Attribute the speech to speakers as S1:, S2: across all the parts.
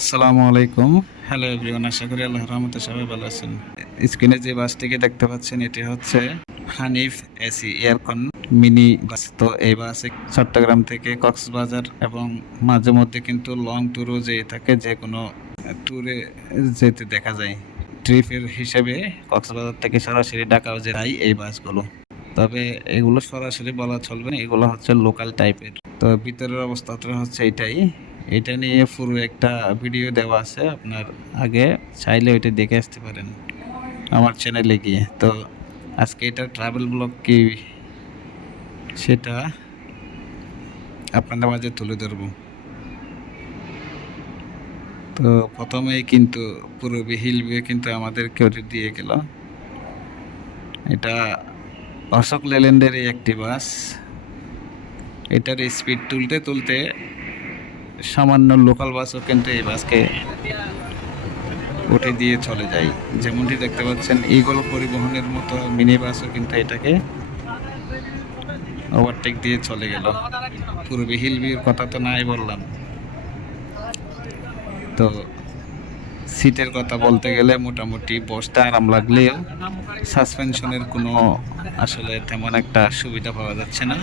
S1: আসসালামু আলাইকুম। Hello everyone আশা করি আল্লাহ রহমতে সবাই ভালো আছেন। স্ক্রিনে যে বাসটিকে দেখতে পাচ্ছেন এটি হচ্ছে Hanif AC aircon mini bus. তো এই বাসে চট্টগ্রাম থেকে কক্সবাজার এবং মাঝে মধ্যে কিন্তু লং ট্যুরও যেয়ে থাকে যে কোনো ট্যুরে যেতে দেখা যায়। ট্রিপের হিসেবে কক্সবাজার থেকে সরাসরি ঢাকাও যে যায় এই বাসগুলো। তবে এগুলো সরাসরি বলা চলবে না এগুলো হচ্ছে লোকাল টাইপের। তো ভিতরের অবস্থাটা হচ্ছে এটাই এটা নিয়ে পুরো একটা ভিডিও দেওয়া আছে, আপনার আগে চাইলে ওইটা দেখে আসতে পারেন আমার চ্যানেলে গিয়ে। তো আজকে এটা ট্রাভেল ব্লগ কি? সেটা আপনাদের মাঝে তুলে ধরবো। তো প্রথমেই কিন্তু পুরো হিল ভিউ কিন্তু আমাদের কেউ দিয়ে গেল। এটা অশোক লেল্যান্ডের এই একটি বাস। এটার স্পিড তুলতে তুলতে সামান্য লোকাল বাসও কিন্তু এই বাসকে উঠে দিয়ে চলে যায়। যেমনটি দেখতে পাচ্ছেন ইগল পরিবহনের মতো মিনি বাসও কিন্তু এটাকে ওভারটেক দিয়ে চলে গেল। পূর্বে হিলবির কথা তো নাই বললাম। তো সিটের কথা বলতে গেলে মোটামুটি বসতে আরাম লাগলেও সাসপেনশনের কোনো আসলে তেমন একটা সুবিধা পাওয়া যাচ্ছে না।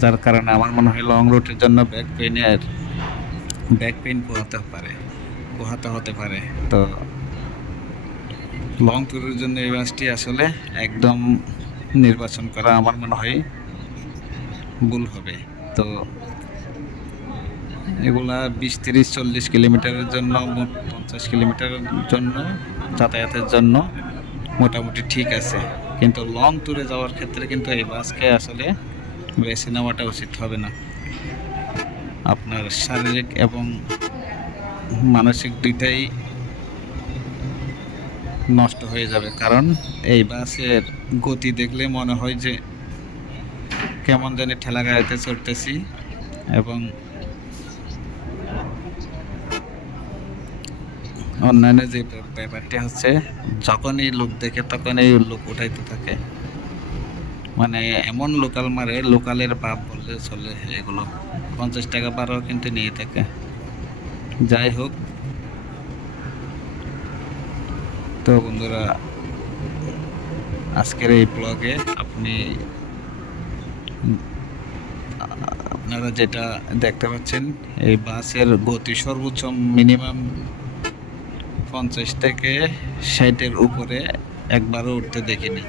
S1: যার কারণে আমার মনে হয় লং রুটের জন্য ব্যাক পেইনের ব্যাক পেইন পোহাতে পারে, পোহাতে হতে পারে। তো লং ট্যুরের জন্য এই বাসটি আসলে একদম নির্বাচন করা আমার মনে হয় ভুল হবে। তো এগুলা বিশ, তিরিশ, চল্লিশ কিলোমিটারের জন্য পঞ্চাশ কিলোমিটারের জন্য, যাতায়াতের জন্য মোটামুটি ঠিক আছে। কিন্তু লং ট্যুরে যাওয়ার ক্ষেত্রে কিন্তু এই বাসকে আসলে বেছে নেওয়াটা উচিত হবে না। আপনার শারীরিক এবং মানসিক দুইটাই নষ্ট হয়ে যাবে। কারণ এই বাসের গতি দেখলে মনে হয় যে কেমন জানি ঠেলা গাড়িতে চড়তেছি এবং অন্যান্য যে ব্যাপারটি হচ্ছে, যখনই লোক দেখে তখনই লোক উঠাইতে থাকে। মানে এমন লোকাল মারে, লোকালের বাপ বললে চলে, এগুলো পঞ্চাশ টাকা বারো কিন্তু নিয়ে থাকে যাই হোক। তো বন্ধুরা, আজকের এই ব্লগে আপনি আপনারা যেটা দেখতে পাচ্ছেন, এই বাসের গতি সর্বোচ্চ মিনিমাম পঞ্চাশ থেকে ষাটের উপরে একবারও উঠতে দেখিনি।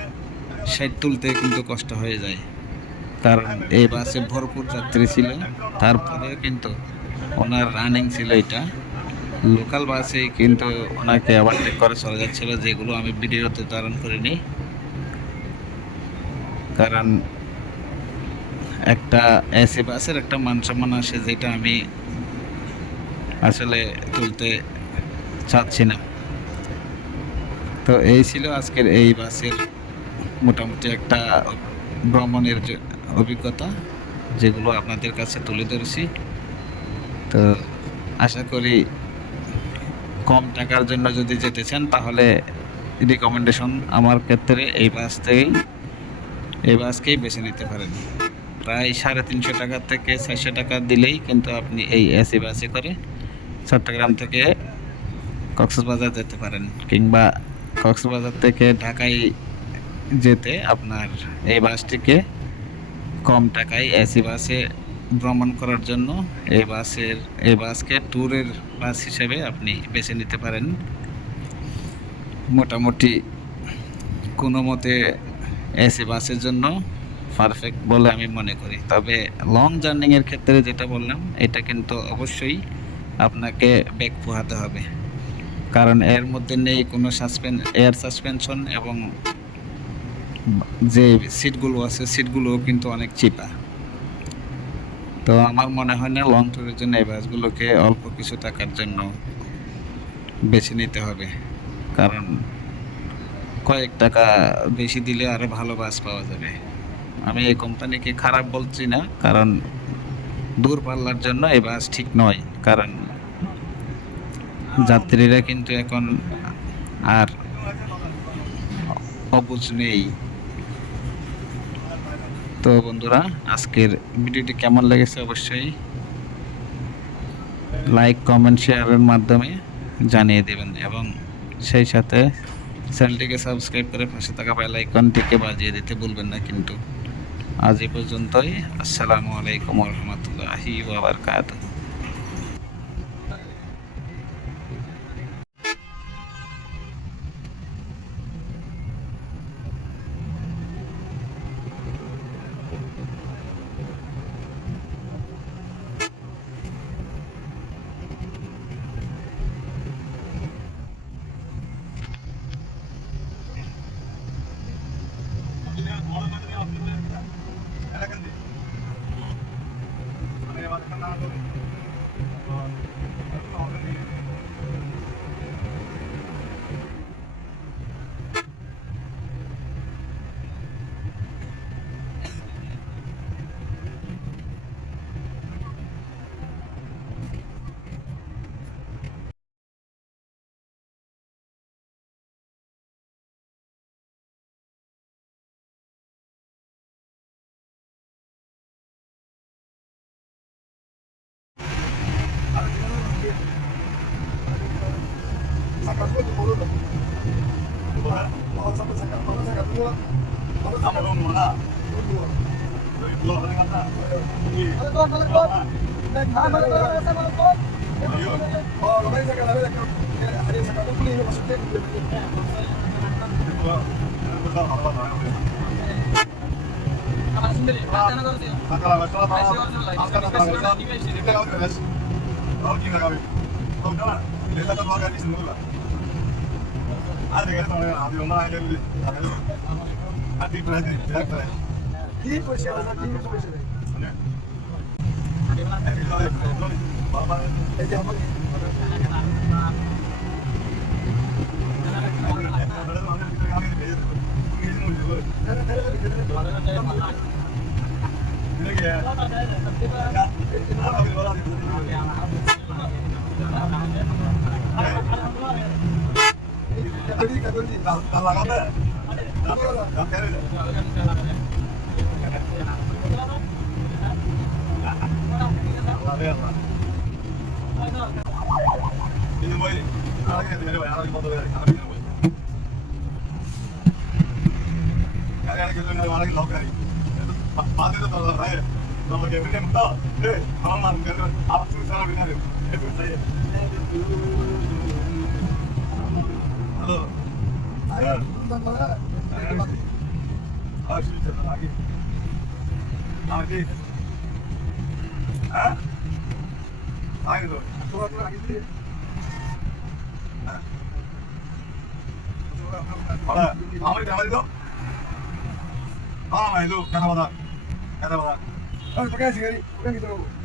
S1: ষাট তুলতে কিন্তু কষ্ট হয়ে যায়। কারণ এই বাসে ভরপুর যাত্রী ছিল। তারপরেও কিন্তু ওনার রানিং ছিল এটা। লোকাল বাসে কিন্তু ওনাকে ওভারটেক করে চলে যাচ্ছিল যেগুলো আমি ভিডিওতে ধারণ করিনি। কারণ একটা এসি বাসের একটা মান সম্মান আসে যেটা আমি আসলে তুলতে চাচ্ছি না। তো এই ছিল আজকের এই বাসের মোটামুটি একটা ভ্রমণের যে অভিজ্ঞতা যেগুলো আপনাদের কাছে তুলে ধরেছি। তো আশা করি কম টাকার জন্য যদি যেতে চান, তাহলে রিকমেন্ডেশন আমার ক্ষেত্রে এই বাস থেকেই, এই বাসকেই বেছে নিতে পারেন। প্রায় সাড়ে তিনশো টাকা থেকে চারশো টাকা দিলেই কিন্তু আপনি এই এসি বাসে করে চট্টগ্রাম থেকে কক্সবাজার যেতে পারেন কিংবা কক্সবাজার থেকে ঢাকায় যেতে আপনার এই বাসটিকে কম টাকায় এসি বাসে ভ্রমণ করার জন্য এই বাসের, এই বাসকে ট্যুরের বাস হিসেবে আপনি বেছে নিতে পারেন। মোটামুটি কোনো মতে এসি বাসের জন্য পারফেক্ট বলে আমি মনে করি। তবে লং জার্নিংয়ের ক্ষেত্রে যেটা বললাম, এটা কিন্তু অবশ্যই আপনাকে ব্যাগ পোহাতে হবে। কারণ এর মধ্যে নেই কোনো সাসপেন, এয়ার সাসপেনশন এবং যে সিটগুলো আছে সিটগুলোও কিন্তু অনেক চিপা তো আমার মনে হয় না লং ট্যুরের জন্য এই বাসগুলোকে অল্প কিছু টাকার জন্য বেছে নিতে হবে। কারণ কয়েক টাকা বেশি দিলে আরও ভালো বাস পাওয়া যাবে। আমি এই কোম্পানিকে খারাপ বলছি না, কারণ দূর পাল্লার জন্য এই বাস ঠিক নয়। কারণ যাত্রীরা কিন্তু এখন আর অবুঝ নেই তো বন্ধুরা, আজকের ভিডিওটি কেমন লেগেছে অবশ্যই লাইক কমেন্ট শেয়ারের মাধ্যমে জানিয়ে দেবেন এবং সেই সাথে চ্যানেলটিকে সাবস্ক্রাইব করে পাশে থাকা বেল আইকনটিকে বাজিয়ে দিতে ভুলবেন না কিন্তু। আজ এই পর্যন্তই। আসসালামু আলাইকুম রহমতুল্লাহি Thank you. Deep push, yeah, deep push, bersama. ওয়াবারকাতুহু
S2: আমার আমার তো হ্যাঁ ভাই তো কথা বলা কথা বলা
S3: Ah, pakai sih kali. Bukan gitu.